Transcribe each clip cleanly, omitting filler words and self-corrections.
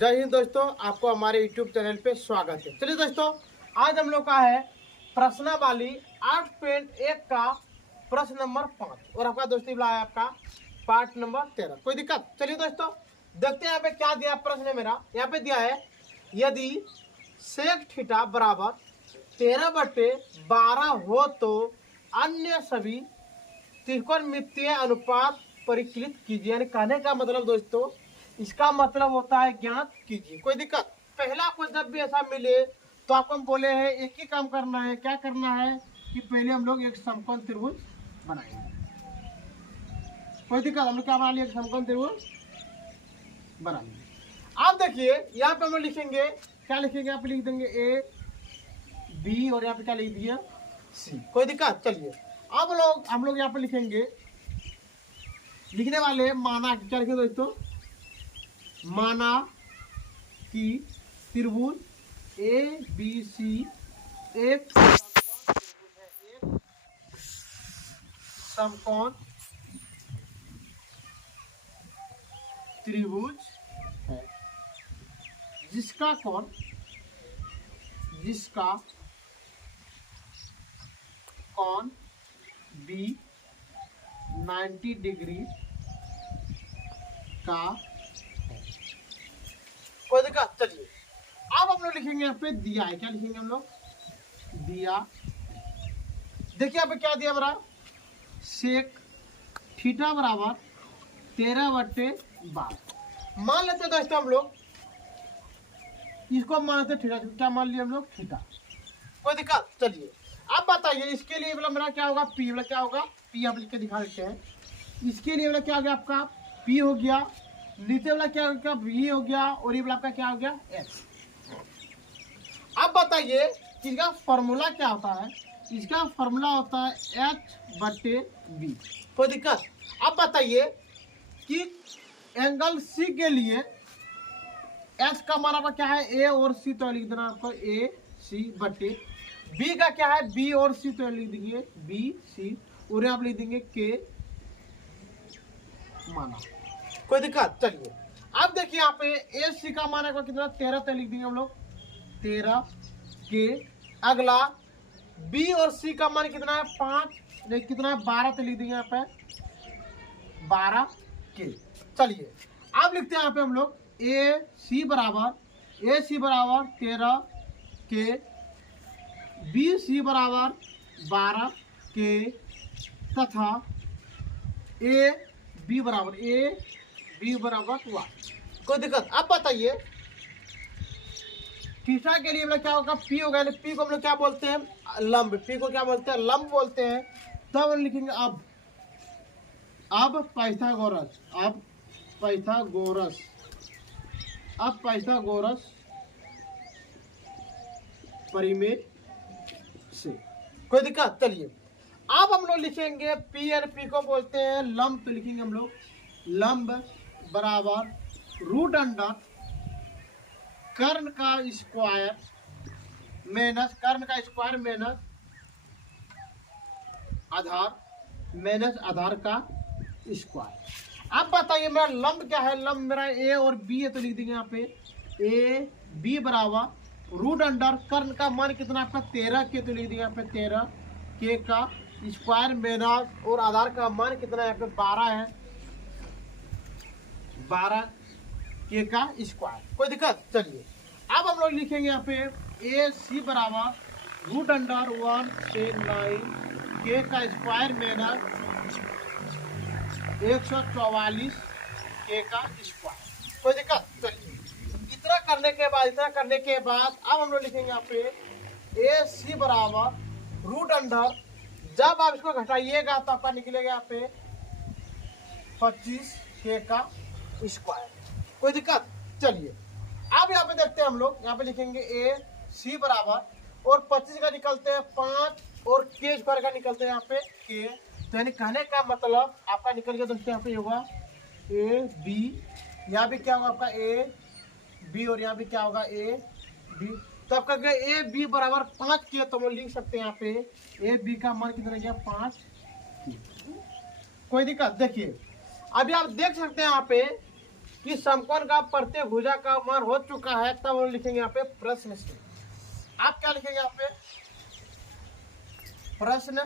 जय हिंद दोस्तों, आपको हमारे YouTube चैनल पे स्वागत है। चलिए दोस्तों, आज हम लोग का है प्रश्नावली 8.1 का प्रश्न नंबर 5 और आपका दोस्ती बुलाया है आपका पार्ट नंबर 13। कोई दिक्कत? चलिए दोस्तों देखते हैं यहाँ पे क्या दिया प्रश्न है मेरा। यहाँ पे दिया है यदि सेक थीटा बराबर 13/12 हो तो अन्य सभी त्रिकोणमितीय अनुपात परिकलित कीजिए। यानी कहने का मतलब दोस्तों, इसका मतलब होता है ज्ञात कीजिए। कोई दिक्कत? पहला आपको जब भी ऐसा मिले तो आपको हम बोले हैं एक ही काम करना है। क्या करना है कि पहले हम लोग एक समकोण त्रिभुज बनाएंगे। कोई दिक्कत? हम लोग क्या बना लिया? एक समकोण त्रिभुज बना लिया। आप देखिए यहाँ पे हम लोग लिखेंगे, क्या लिखेंगे? यहाँ पे लिख देंगे ए बी और यहाँ पे क्या लिख दिया सी। कोई दिक्कत? चलिए अब हम लोग यहाँ पे लिखेंगे, लिखने वाले माना क्या लिखेंगे दोस्तों? माना कि त्रिभुज ए बी सी एक समकोण त्रिभुज है जिसका कोण बी 90 डिग्री का है। कोई दिक्कत? चलिए अब हम लोग लिखेंगे यहाँ पे दिया है। क्या लिखेंगे हम लोग? दिया। देखिए यहाँ पे क्या दिया मेरा? सेक थीटा बराबर 13/12। मान लेते हैं दोस्तों हम लोग इसको मान लेते थीटा। क्या मान लिया हम लोग? थीटा। कोई दिक्कत? चलिए अब बताइए इसके लिए मतलब मेरा क्या होगा? पी मतलब क्या होगा? पी आप लिख के दिखा देते हैं। इसके लिए मतलब क्या हो गया आपका? पी हो गया। नीचे वाला क्या हो गया? वी हो गया। और ये वाला आपका क्या हो गया? एक्स। अब बताइए इसका फॉर्मूला क्या होता है? इसका फॉर्मूला होता है H/B। कोई दिक्कत? अब बताइए कि एंगल सी के लिए एच का मान आपका क्या है? ए और सी, तो लिख देना आपको ए सी बटे। बी का क्या है? बी और सी, तो लिख देंगे बी सी। और आप लिख देंगे के माना। कोई दिक्कत? चलिए अब देखिए यहाँ पे ए सी का मान आपका कितना? 13, तो लिख देंगे हम लोग 13 के। अगला बी और सी का मान कितना है? 5, कितना है? 12, तो लिख देंगे यहाँ पे 12 के। चलिए अब लिखते हैं यहाँ पे हम लोग ए सी बराबर 13 के, बी सी बराबर 12 के तथा ए बी बराबर 1। कोई दिक्कत? अब बताइए थीटा के लिए क्या होगा? पी होगा। पी को हम लोग क्या बोलते हैं? लंब। पी को क्या बोलते हैं? लंब बोलते हैं। तब हम लिखेंगे अब पाइथागोरस परिमेय से। कोई दिक्कत? चलिए अब हम लोग लिखेंगे पी एन। पी को बोलते हैं लंब, तो लिखेंगे हम लोग लंब बराबर रूट अंडर कर्ण का स्क्वायर माइनस आधार का स्क्वायर। अब बताइए मेरा लंब क्या है? लंब मेरा ए और बी है, तो लिख देंगे यहाँ पे ए बी बराबर रूट अंडर कर्ण का मान कितना आपका? 13 के, तो लिख देंगे यहाँ पे 13 के का स्क्वायर माइनस और आधार का मान कितना है? यहाँ पे 12 है, 12 के का स्क्वायर। कोई दिक्कत? चलिए अब हम लोग लिखेंगे यहाँ पे ए सी बराबर रूट अंडर 1 से 9 के का स्क्वायर माइनस 144 के का स्क्वायर। कोई दिक्कत? चलिए इतना करने के बाद अब हम लोग लिखेंगे यहाँ पे ए सी बराबर रूट अंडर, जब आप इसको घटाइएगा तो आपका निकलेगा यहाँ पे 25 के का स्क्वायर। कोई दिक्कत? चलिए अब यहाँ पे देखते हैं हम लोग, यहाँ पे लिखेंगे ए सी बराबर और 25 का निकलते हैं 5 और के स्क्वायर का निकलते हैं यहाँ पे के। तो यानी कहने का मतलब आपका निकल गया दोस्तों यहाँ पे होगा ए बी। यहाँ भी क्या होगा आपका? A B. और यहाँ भी क्या होगा? A B. तो आपका ए बी बराबर 5 के, तो हम लिख सकते हैं यहाँ पे ए बी का मान कितना गया? 5। कोई दिक्कत? देखिए अभी आप देख सकते हैं यहाँ पे कि समकोण का प्रत्येक भुजा का मान हो चुका है, तब हम लिखेंगे यहाँ पे प्रश्न सी। आप क्या लिखेंगे यहाँ पे? प्रश्न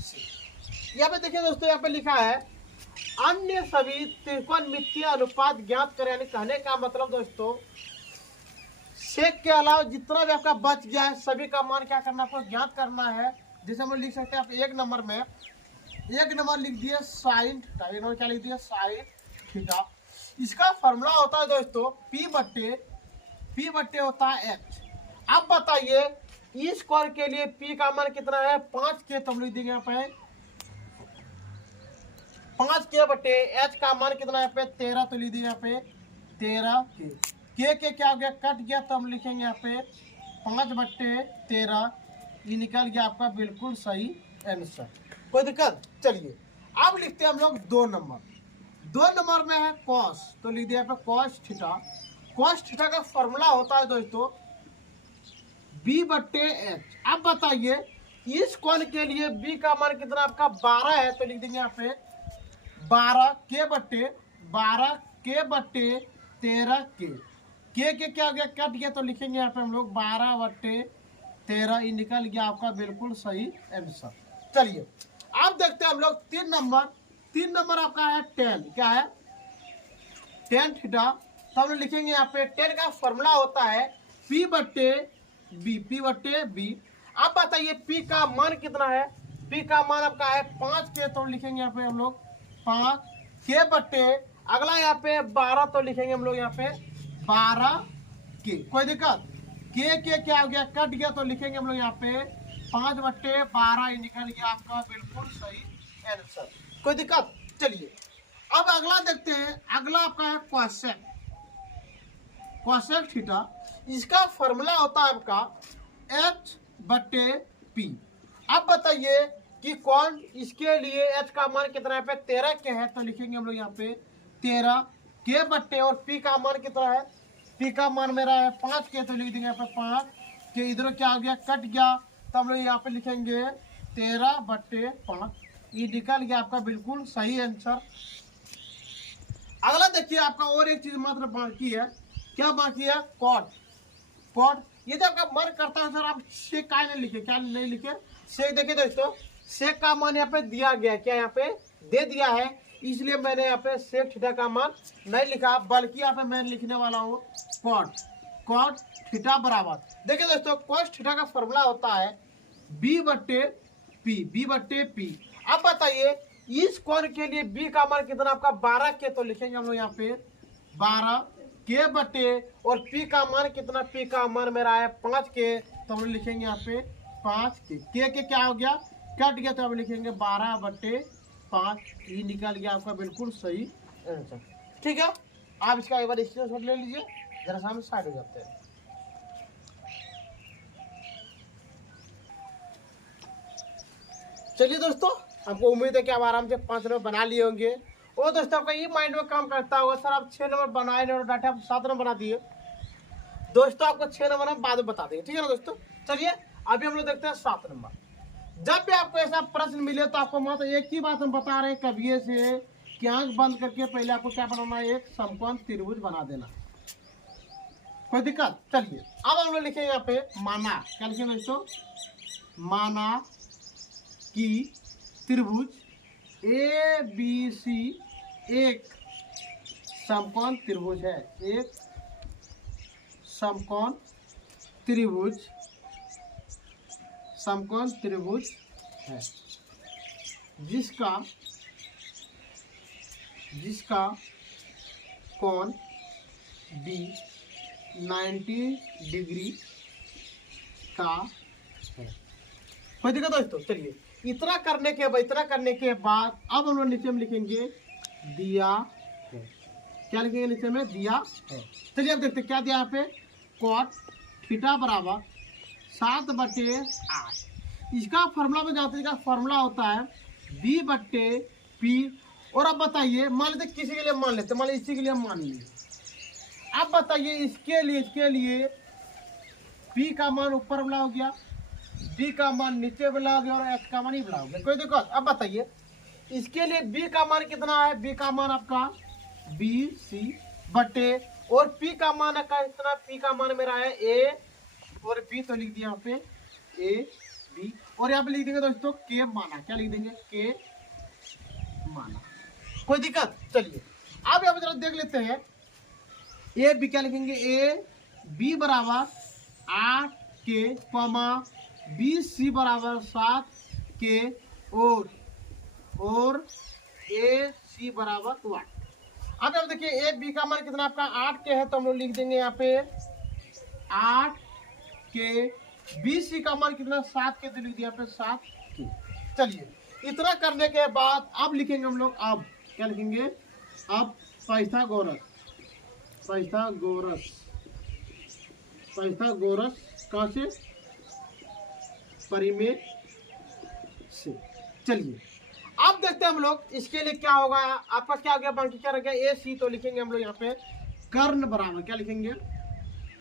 सी। यहाँ पे देखिए दोस्तों, यहाँ पे लिखा है अन्य सभी त्रिकोणमितीय अनुपात ज्ञात करें। यानी कहने का मतलब दोस्तों, सेक के अलावा जितना भी आपका बच गया है सभी का मान क्या करना, आपको ज्ञात करना है। जैसे हम लिख सकते हैं आप एक नंबर में, एक नंबर लिख दिए साइन थीटा, एक नंबर क्या लिख दिया साइन थीटा। इसका फॉर्मूला होता है दोस्तों पी बट्टे होता है एच। अब बताइए इस स्क्वायर के लिए पी का मान कितना है 5 के, तो हम लिख देंगे यहाँ पे 5 के बट्टे एच का मान कितना है पे 13, तो लिख देंगे यहाँ पे 13 के क्या हो गया कट गया, तो हम लिखेंगे यहाँ पे 5 बट्टे 13, ये निकल गया आपका बिल्कुल सही आंसर। कोई दिक्कत? चलिए अब लिखते हैं हम लोग 2 नंबर में है कॉस, तो लिख दिया यहाँ पे कॉस थीटा। कॉस थीटा का फॉर्मूला होता है दोस्तों बी बट्टे एच। अब बताइए इस कोण के लिए बी का मान कितना आपका 12 है, तो लिख देंगे यहाँ पे 12 के बट्टे 13 के क्या हो गया कट गया, तो लिखेंगे यहाँ पे हम लोग 12 बट्टे 13, ये निकल गया आपका बिल्कुल सही आंसर। चलिए अब देखते हैं हम लोग 3 नंबर आपका है 10, क्या है 10 थीटा। तो हम लोग लिखेंगे यहाँ पे 10 का फॉर्मूला होता है पी बट्टे बी। अब बताइए पी का मान कितना है, पी का मान आपका है 5 के, तो लिखेंगे यहाँ पे हम लोग 5 के बट्टे अगला यहाँ पे 12, तो लिखेंगे हम लोग यहाँ पे 12 के। कोई दिक्कत? के क्या हो गया कट गया, तो लिखेंगे हम लोग यहाँ पे 5 बट्टे 12, ये निकल गया आपका बिल्कुल सही आंसर। कोई दिक्कत? चलिए अब अगला देखते हैं। अगला आपका है कोसेक थीटा। इसका फॉर्मूला होता है आपका एच बट्टे पी। अब बताइए कि कौन इसके लिए एच का मान कितना है पे 13 के है, तो लिखेंगे हम लोग यहाँ पे 13 के बट्टे और पी का मान कितना है, पी का मान मेरा है 5 के, तो लिख देंगे यहाँ पे 5 के। इधर क्या हो गया कट गया, तो हम लोग यहाँ पे लिखेंगे 13 बट्टे 5, ये निकल गया आपका बिल्कुल सही आंसर। अगला देखिए आपका और एक चीज मात्र बाकी है, क्या बाकी है कॉट। ये जब आपका मन करता है सर आप सेक का नहीं लिखे, क्या नहीं लिखे सेक। देखिए दोस्तों सेक का मान यहाँ पे दिया गया, क्या यहाँ पे दे दिया है, इसलिए मैंने यहाँ पे सेक थीटा का मान नहीं लिखा, बल्कि यहाँ पे मैं लिखने वाला हूँ कॉट थीटा बराबर। देखिए दोस्तों कॉस थीटा का फॉर्मूला होता है बी बट्टे पी। अब बताइए इस कोण के लिए बी का मान कितना आपका 12 के, तो लिखेंगे हम लोग यहाँ पे 12 के बट्टे और पी का मान कितना, पी का मान मेरा है 5 के, तो हम लिखेंगे यहाँ पे 5 के क्या हो गया कट गया, तो हम लिखेंगे 12 बट्टे 5, ये निकल गया आपका बिल्कुल सही आंसर। ठीक है, आप इसका एक बार स्क्रीनशॉट ले लीजिए, जरा सा हम साइड हो जाते हैं। चलिए दोस्तों आपको उम्मीद है कि आप आराम से 5 नंबर बना लिए होंगे। और दोस्तों आपका ये माइंड में काम करता होगा सर आप 6 नंबर बनाए नहीं और डाटा आप 7 नंबर बना दिए। दोस्तों आपको 6 नंबर हम बाद में बता देंगे, ठीक है ना दोस्तों। चलिए अभी हम लोग देखते हैं 7 नंबर। जब भी आपको ऐसा प्रश्न मिले तो आपको मात्र एक ही बात हम बता रहे हैं कभी से कि आंख बंद करके पहले आपको क्या बनाना है, एक समकोण त्रिभुज बना देना। कोई दिक्कत? चलिए अब हम लोग लिखेंगे यहाँ पे माना, क्या लिखेंगे दोस्तों, माना कि त्रिभुज ए बी सी एक समकोण त्रिभुज है, एक समकोण त्रिभुज है जिसका कोण बी 90 डिग्री का है। कोई दिक्कत दोस्तों? चलिए इतना करने के बाद अब हम लोग नीचे में लिखेंगे दिया है, क्या लिखेंगे नीचे में दिया है। चलिए अब देखते क्या दिया यहाँ पे कॉट थीटा बराबर 7 बट्टे 8। इसका फॉर्मूला में जाते इसका फॉर्मूला होता है बी बट्टे पी। और अब बताइए मान लेते किसी के लिए मान लेते, मान लीजिए इसी के लिए मान लीजिए। अब बताइए इसके लिए पी का मान ऊपर वाला हो गया, बी का मान नीचे वाला हो गया और एच का मान ही वाला हो गया। कोई दिक्कत? अब बताइए इसके लिए बी का मान कितना है, बी का मान आपका बी सी बटे, और पी का मान का इतना, पी का मान मेरा है ए और बी, तो लिख दिया यहाँ पे ए बी, और यहाँ पे लिख देंगे दोस्तों के माना, क्या लिख देंगे के माना। कोई दिक्कत? चलिए अब यहाँ पे जरा देख लेते हैं ए बी, क्या लिखेंगे ए बी बराबर 8 के कॉमा बी सी बराबर 7 के और ए सी बराबर 1। अब आप देखिए ए बी का मान कितना आपका 8 के है, तो हम लोग लिख देंगे यहाँ पे 8 के, बी सी का मान कितना 7 के, तो लिख दिया यहाँ पे 7 के। चलिए इतना करने के बाद अब लिखेंगे हम लोग, अब क्या लिखेंगे, अब पाइथागोरस कहाँ से, परिमेय से। चलिए अब देखते हैं हम लोग इसके लिए क्या होगा, आपका क्या हो गया, बाकी क्या रह गया ए सी, तो लिखेंगे हम लोग यहाँ पे कर्ण बराबर, क्या लिखेंगे,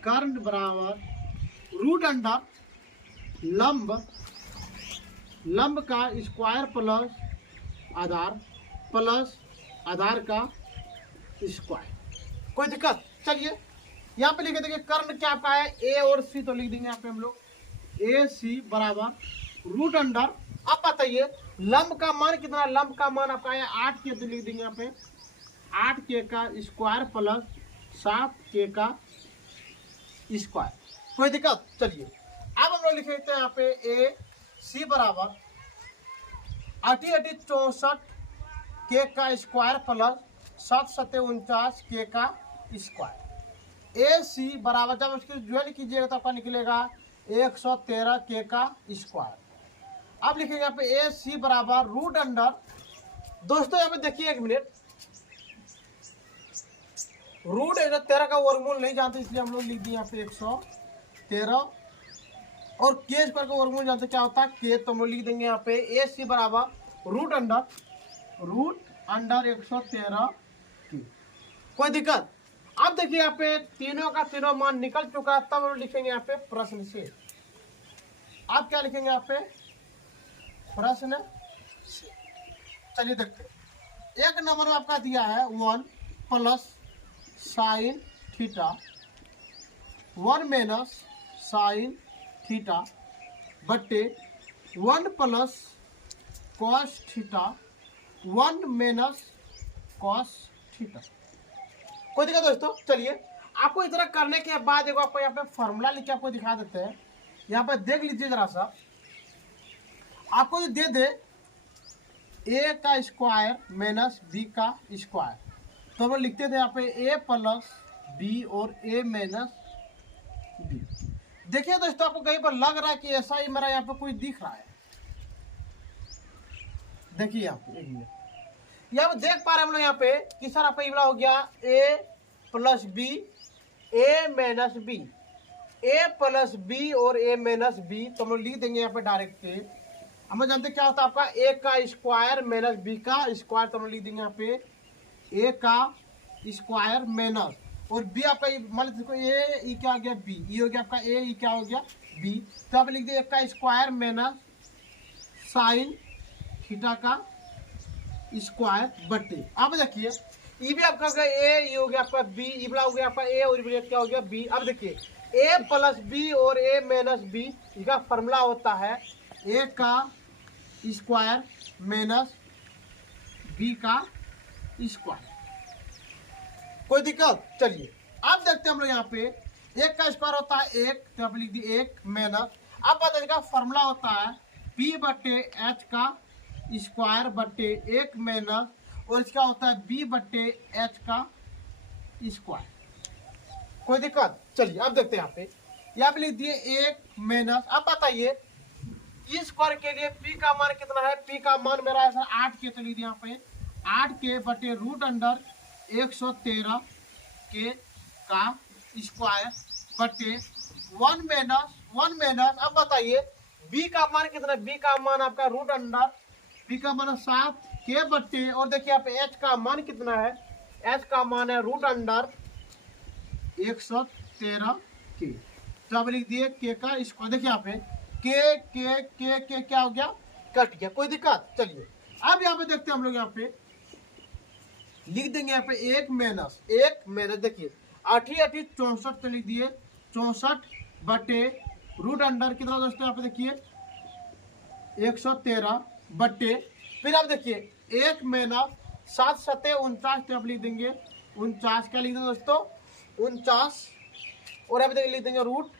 कर्ण बराबर रूट अंडर लंब का स्क्वायर प्लस आधार का स्क्वायर। कोई दिक्कत? चलिए यहाँ पे लिखे देखिए कर्ण क्या आपका है ए और सी, तो लिख देंगे यहाँ पे हम लोग ए सी बराबर रूट अंडर, अब बताइए लंब का मान कितना, लंब का मान आपका है 8 के, तो लिख देंगे यहाँ पे 8 के का स्क्वायर प्लस 7 के का स्क्वायर। कोई दिक्कत? चलिए अब हम लोग लिख लेते हैं यहाँ पे ए सी बराबर 64 के का स्क्वायर प्लस 7 के का स्क्वायर। ए सी बराबर जब उसकी ज्वाइन कीजिएगा तो आपका निकलेगा 113 के का स्क्वायर। अब लिखेंगे यहाँ पे ए सी बराबर रूट अंडर, दोस्तों यहाँ पे देखिए एक मिनट, रूट 13 का वर्गमूल नहीं जानते, इसलिए हम लोग लिख दिए यहाँ पे 113, और के स्क्वायर का वर्गमूल जानते क्या होता है के, तो हम लोग लिख देंगे यहाँ पे ए सी बराबर रूट अंडर 113 की। कोई दिक्कत? अब देखिए यहाँ पे तीनों का तीनों मान निकल चुका है, तब हम लोग लिखेंगे यहाँ पे प्रश्न से। आप क्या लिखेंगे यहाँ पे प्रश्न से। चलिए देखते हैं, एक नंबर में आपका दिया है 1 plus sine theta 1 minus sine theta बट्टे 1 plus cos theta 1 minus cos theta. कोई दिक्कत दोस्तों? चलिए आपको इस तरह करने के बाद एक आपको यहाँ पे फॉर्मूला लिख के आपको दिखा देते हैं, यहाँ पे देख लीजिए जरा सा, आपको जो दे दे ए का स्क्वायर माइनस बी का स्क्वायर, तो हम लोग लिखते थे यहाँ पे ए प्लस बी और ए माइनस बी। देखिए दोस्तों आपको कहीं पर लग रहा है कि ऐसा ही मेरा यहाँ पे कोई दिख रहा है, देखिए यहाँ पे एक मिनट, यहाँ पे देख पा रहे हैं हम लोग यहाँ पे कि सर आपका ये हो गया ए प्लस बी ए माइनस बी, ए प्लस बी और ए माइनस बी, तो हम लोग लिख देंगे यहाँ पे डायरेक्ट। हम लोग जानते क्या होता है आपका ए का स्क्वायर माइनस बी का स्क्वायर, तो हम लोग लिख देंगे यहाँ पे ए का स्क्वायर माइनस, और बी आपका मान लीजिए ए ई क्या हो गया बी, ई हो गया आपका ए ई क्या हो गया बी, तो आप लिख दिए ए का स्क्वायर माइनस साइन थीटा का स्क्वायर बट्टे। अब देखिए ई भी आपका हो गया ए, ई हो गया आपका बी, ई वाला हो गया आपका ए और ई क्या हो गया बी। अब देखिए ए प्लस बी और ए माइनस बी, इसका फॉर्मूला होता है ए का स्क्वायर माइनस बी का स्क्वायर। कोई दिक्कत? चलिए अब देखते हैं हम लोग यहाँ पे एक का स्क्वायर होता है 1, तो आप लिख दिए 1 माइनस, अब बताइए का फॉर्मूला होता है पी बट्टे एच का स्क्वायर बट्टे 1 माइनस, और इसका होता है बी बट्टे एच का स्क्वायर। कोई दिक्कत? चलिए अब देखते हैं यहाँ पे लिख दिए 1 माइनस, अब बताइए इस स्क्वायर के लिए पी का मान कितना है, पी का मान मेरा है सर 8 के, तो लिख दिया यहाँ पे 8 के बटे रूट अंडर 113 के का स्क्वायर बटे 1 माइनस। अब बताइए बी का मान कितना है, बी का मान आपका रूट अंडर, बी का मान 7 के बट्टे, और देखिए यहाँ पे एच का मान कितना है, एच का मान है रूट अंडर 113 के, तो आप लिख दिए के का स्क्वायर। देखिए यहाँ पे के क्या हो गया, कट गया। कोई दिक्कत? चलिए अब यहाँ पे देखते हैं हम लोग यहाँ पे लिख देंगे यहाँ पे 1 - देखिए 8 × 8 = 64 तो लिख दिए 64 बटे रूट अंडर कितना दोस्तों यहाँ पे देखिए 113 बटे फिर आप देखिए 1 - 7 × 7 = 49 तो आप लिख देंगे 49 क्या लिख देंगे दोस्तों 49 और यहाँ पे लिख देंगे रूट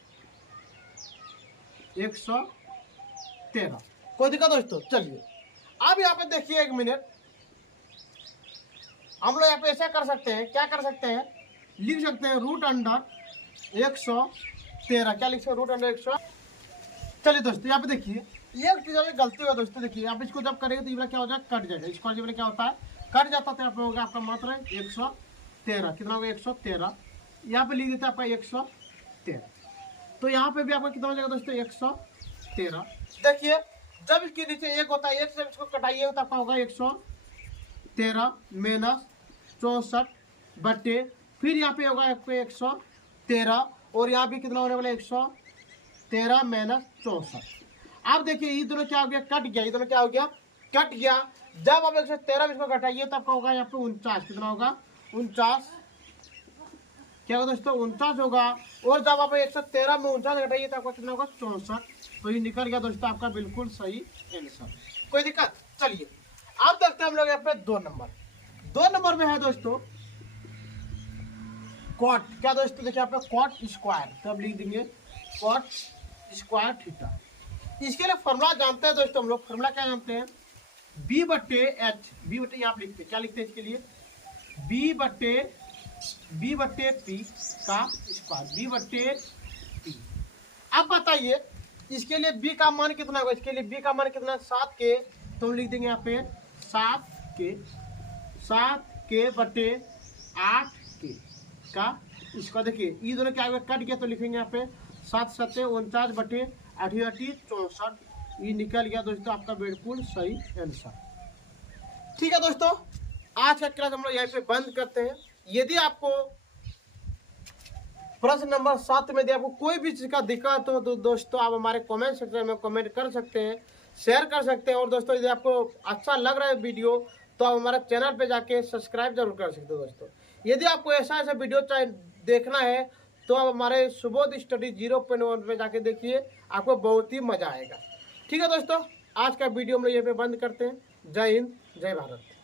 113। कोई दिक्कत दोस्तों। चलिए अब यहाँ पे देखिए 1 मिनट हम लोग यहाँ पे ऐसा कर सकते हैं, क्या कर सकते हैं लिख सकते हैं रूट अंडर 113 क्या लिख सकते हैं रूट अंडर 100। चलिए दोस्तों यहाँ पे देखिए एक चीज में गलती हुआ दोस्तों। देखिए आप इसको जब करेंगे तो ये वाला क्या हो जाएगा कट जाएगा, इसको ये क्या होता है कट जाता है। तो यहाँ पे होगा आपका मात्र 113 कितना होगा 113 यहाँ पे लिख देते हैं आपका 113। तो यहाँ पे भी आपका कितना हो जाएगा दोस्तों 113। देखिए जब इसके नीचे 1 होता है 1 से जब इसको कटाइएगा तो आपका होगा 113 - 64 बटे फिर यहाँ पे होगा आपको 113 और यहाँ भी कितना होने वाला 113 - 64। अब देखिए ये दोनों क्या हो गया कट गया, ये दोनों क्या हो गया कट गया। जब आप 113 इसको घटाइए तो आपका होगा यहाँ पे 49 कितना होगा 49 क्या होगा दोस्तों 49 होगा। और जब आप 113 में 49 घटाइए तो आपका कितना होगा 64। तो ये निकल गया दोस्तों आपका बिल्कुल सही आंसर। कोई दिक्कत। चलिए अब देखते हैं हम लोग यहाँ पे 2 नंबर में है दोस्तों कॉट क्या दोस्तों देखिए यहाँ पे कॉट स्क्वायर तो अब लिख देंगे कॉट स्क्वायर थीटा। इसके लिए फॉर्मूला जानते हैं दोस्तों हम लोग। फॉर्मूला क्या जानते हैं B/H B बटे यहाँ लिखते हैं क्या लिखते हैं इसके लिए B/P का स्क्वायर B/P। अब बताइए इसके लिए B का मान कितना होगा, इसके लिए B का मान कितना 7 के तो हम लिख देंगे यहाँ पे 7 के बटे 8 के का इसका देखिए ये दोनों क्या कट गया तो लिखेंगे यहाँ पे 7 × 7 = 49 बटे 8 × 8 = 64। ये निकल गया दोस्तों आपका बिल्कुल सही आंसर। ठीक है दोस्तों आज का क्लास हम लोग यहाँ पे बंद करते हैं। यदि आपको प्रश्न नंबर 7 में यदि आपको कोई भी चीज का दिक्कत हो तो दोस्तों आप हमारे कमेंट सेक्शन में कमेंट कर सकते हैं, शेयर कर सकते हैं। और दोस्तों यदि आपको अच्छा लग रहा है वीडियो तो आप हमारे चैनल पे जाके सब्सक्राइब जरूर कर सकते हो दोस्तों। यदि आपको ऐसा वीडियो देखना है तो आप हमारे सुबोध स्टडी 0.1 पे जाके देखिए, आपको बहुत ही मजा आएगा। ठीक है दोस्तों आज का वीडियो हम लोग यहाँ पे बंद करते हैं। जय हिंद जय भारत।